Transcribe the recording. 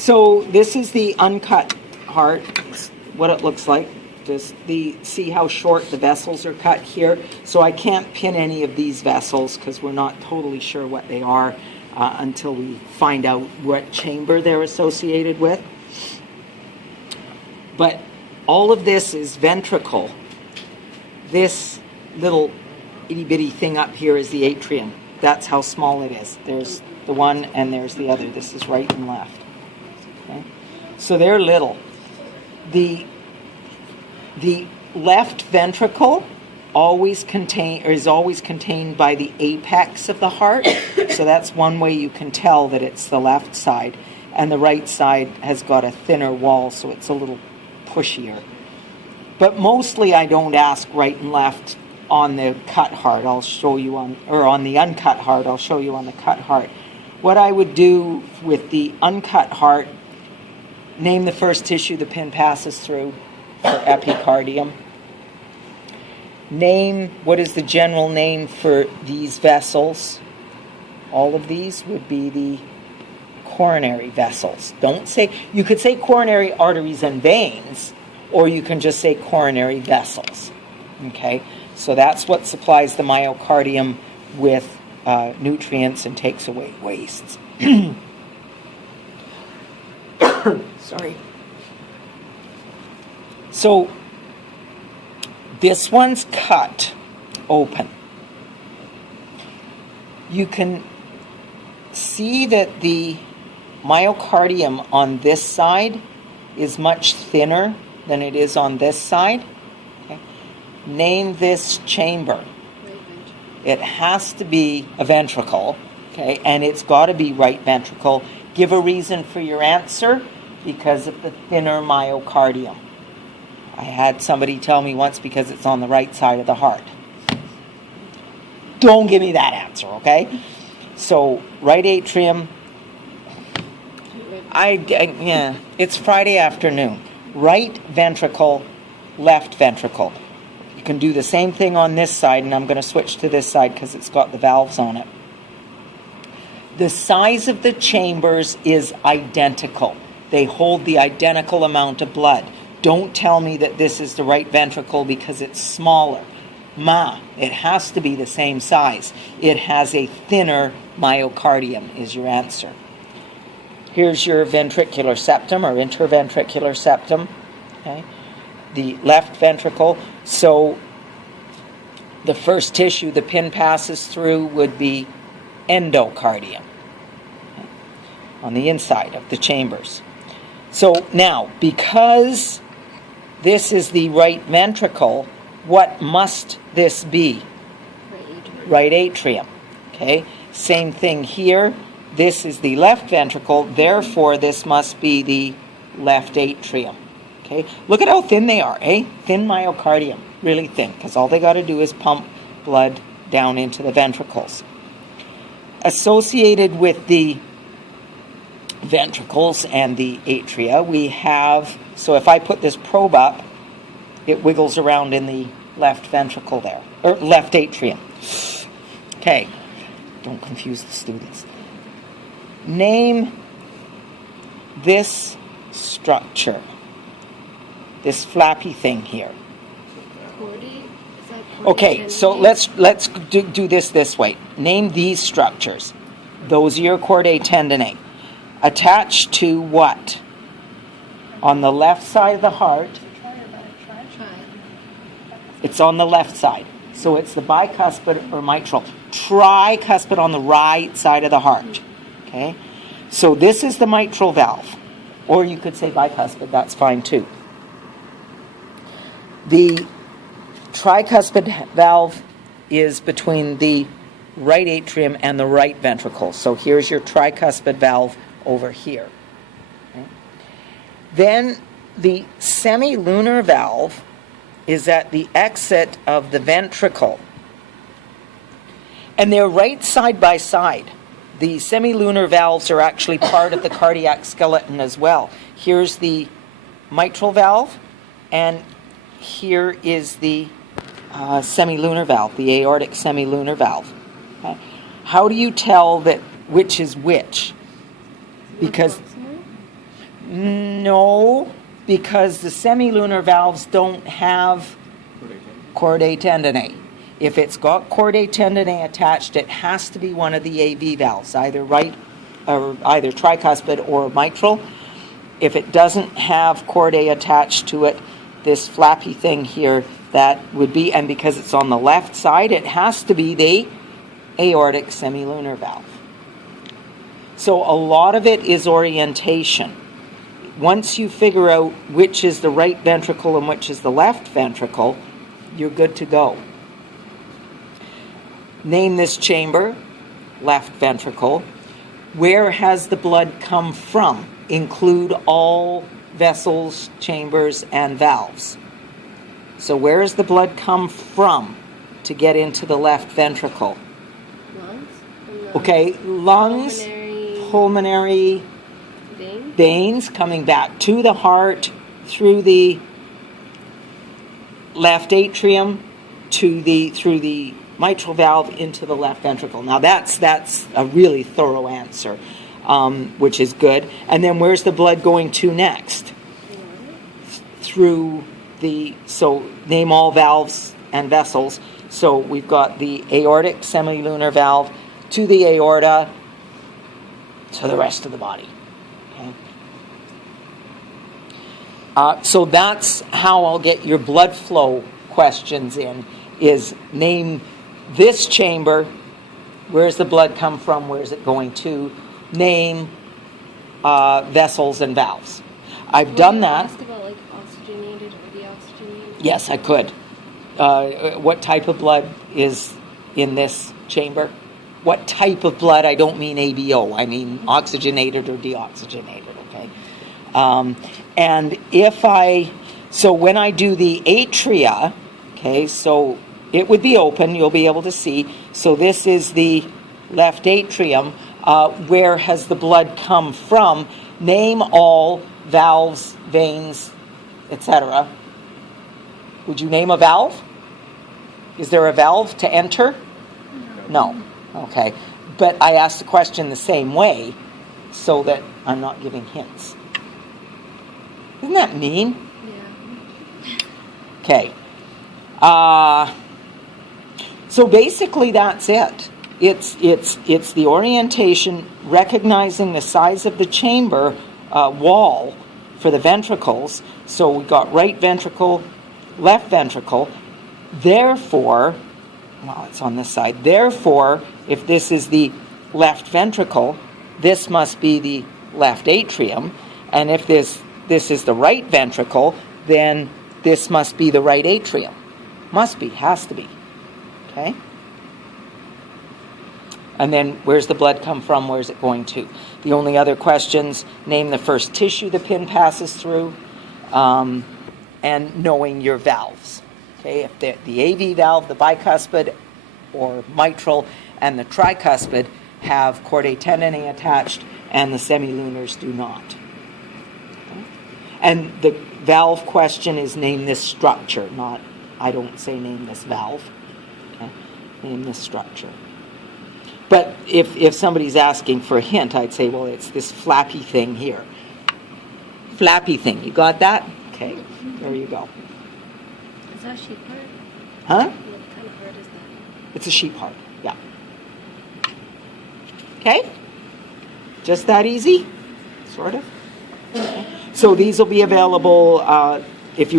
So this is the uncut heart, what it looks like. Just see how short the vessels are cut here. So I can't pin any of these vessels because we're not totally sure what they are until we find out what chamber they're associated with. But all of this is ventricle. This little itty-bitty thing up here is the atrium. That's how small it is. There's the one and there's the other. This is right and left. Okay? So they're little. The left ventricle is always contained by the apex of the heart. So that's one way you can tell that it's the left side. And the right side has got a thinner wall, so it's a little pushier. But mostly I don't ask right and left on the cut heart. I'll show you on the uncut heart. I'll show you on the cut heart. What I would do with the uncut heart, name the first tissue the pin passes through for epicardium. Name, what is the general name for these vessels? All of these would be the coronary vessels. Don't say, you could say coronary arteries and veins, or you can just say coronary vessels. Okay, so that's what supplies the myocardium with nutrients and takes away wastes. Sorry. So this one's cut open. You can see that the myocardium on this side is much thinner than it is on this side. Okay. Name this chamber. It has to be a ventricle, okay, and it's got to be right ventricle. Give a reason for your answer, because of the thinner myocardium. I had somebody tell me once because it's on the right side of the heart. Don't give me that answer, okay? So, right atrium. Yeah, it's Friday afternoon. Right ventricle, left ventricle. You can do the same thing on this side, and I'm going to switch to this side because it's got the valves on it. The size of the chambers is identical. They hold the identical amount of blood. Don't tell me that this is the right ventricle because it's smaller. It has to be the same size. It has a thinner myocardium is your answer. Here's your ventricular septum or interventricular septum. Okay. The left ventricle. So the first tissue the pin passes through would be endocardium, okay, on the inside of the chambers. So now, because this is the right ventricle, what must this be? Right atrium. Okay. Same thing here. This is the left ventricle, therefore this must be the left atrium. Okay. Look at how thin they are, eh? Thin myocardium, really thin, because all they got to do is pump blood down into the ventricles. Associated with the ventricles and the atria, we have, so if I put this probe up, it wiggles around in the left ventricle there, or left atrium. Okay, don't confuse the students. Name this structure, this flappy thing here. Okay, so let's do this way. Name these structures. Those are your chordae tendonae. Attached to what? On the left side of the heart. It's on the left side. So it's the bicuspid or mitral. Tricuspid on the right side of the heart. Okay? So this is the mitral valve. Or you could say bicuspid, that's fine too. The tricuspid valve is between the right atrium and the right ventricle. So here's your tricuspid valve over here. Okay. Then the semilunar valve is at the exit of the ventricle. And they're right side by side. The semilunar valves are actually part of the cardiac skeleton as well. Here's the mitral valve, and here is the semilunar valve, the aortic semilunar valve. Okay. How do you tell that which is which? Because No, because the semilunar valves don't have chordae tendineae. If it's got chordae tendineae attached, it has to be one of the AV valves, either either tricuspid or mitral. If it doesn't have chordae attached to it, this flappy thing here, that would be, and because it's on the left side, it has to be the aortic semilunar valve. So a lot of it is orientation. Once you figure out which is the right ventricle and which is the left ventricle, you're good to go. Name this chamber, left ventricle. Where has the blood come from? Include all vessels, chambers, and valves. So where does the blood come from to get into the left ventricle? Lungs? Okay, lungs, pulmonary veins coming back to the heart through the left atrium through the mitral valve into the left ventricle. Now that's a really thorough answer, which is good. And then where's the blood going to next? Through so name all valves and vessels. So we've got the aortic semilunar valve to the aorta to the rest of the body. Okay. So that's how I'll get your blood flow questions in, is name this chamber, where's the blood come from, where's it going to, name vessels and valves. I've done that. Ask about like oxygenated or deoxygenated? Yes, I could. What type of blood is in this chamber? What type of blood? I don't mean ABO. I mean oxygenated or deoxygenated, okay? And so when I do the atria, okay, so it would be open, you'll be able to see. So this is the left atrium. Where has the blood come from? Name all valves, veins, etc. Would you name a valve? Is there a valve to enter? No. Okay. But I asked the question the same way so that I'm not giving hints. Isn't that mean? Yeah. Okay. So basically that's it. It's the orientation, recognizing the size of the chamber wall for the ventricles. So we got right ventricle, left ventricle. Therefore, well, it's on this side. Therefore, if this is the left ventricle, this must be the left atrium. And if this is the right ventricle, then this must be the right atrium. Must be, has to be. Okay? And then where's the blood come from? Where's it going to? The only other questions, name the first tissue the pin passes through, and knowing your valves. Okay, if the AV valve, the bicuspid or mitral, and the tricuspid have chordae tendineae attached, and the semilunars do not. Okay? And the valve question is name this structure, not, I don't say name this valve. Okay? Name this structure. But if somebody's asking for a hint, I'd say, well, it's this flappy thing here. Flappy thing. You got that? Okay. There you go. Is that sheep heart? Huh? What kind of heart is that? It's a sheep heart. Yeah. Okay? Just that easy? Sort of. Okay. So these will be available if you want.